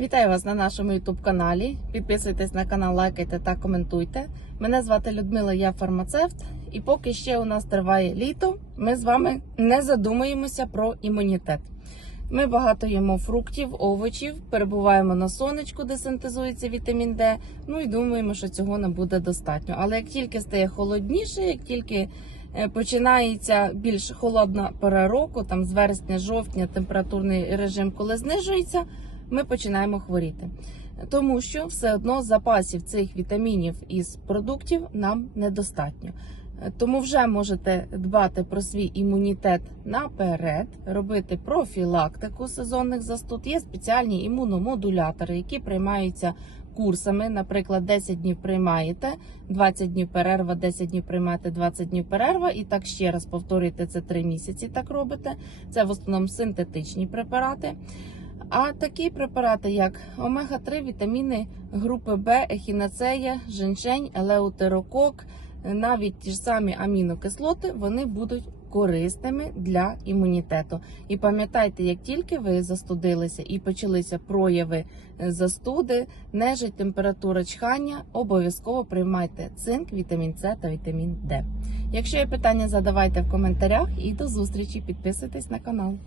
Вітаю вас на нашому youtube каналі. Підписуйтесь на канал, лайкайте та коментуйте. Мене звати Людмила, я фармацевт. І поки ще у нас триває літо, ми з вами не задумуємося про імунітет. Ми багато їмо фруктів, овочів, перебуваємо на сонечку, де синтезується вітамін Д. Ну і думаємо, що цього не буде достатньо. Але як тільки стає холодніше, як тільки е, починається більш холодна пора року, там з вересня-жовтня температурний режим, коли знижується, ми починаємо хворіти. Тому що все одно запасів цих вітамінів із продуктів нам недостатньо. Тому вже можете дбати про свій імунітет наперед, робити профілактику сезонних застуд. Є спеціальні імуномодулятори, які приймаються курсами. Наприклад, 10 днів приймаєте, 20 днів перерва, 10 днів приймаєте, 20 днів перерва. І так ще раз повторюєте це 3 місяці. Так робите. Це в основному синтетичні препарати. А такі препарати, як омега-3, вітаміни групи Б, ехінацея, женьшень, елеутерокок, навіть ті ж самі амінокислоти, вони будуть корисними для імунітету. І пам'ятайте, як тільки ви застудилися і почалися прояви е, застуди, нежить, температура чхання, обов'язково приймайте цинк, вітамін С та вітамін Д. Якщо є питання, задавайте в коментарях і до зустрічі. Підписуйтесь на канал.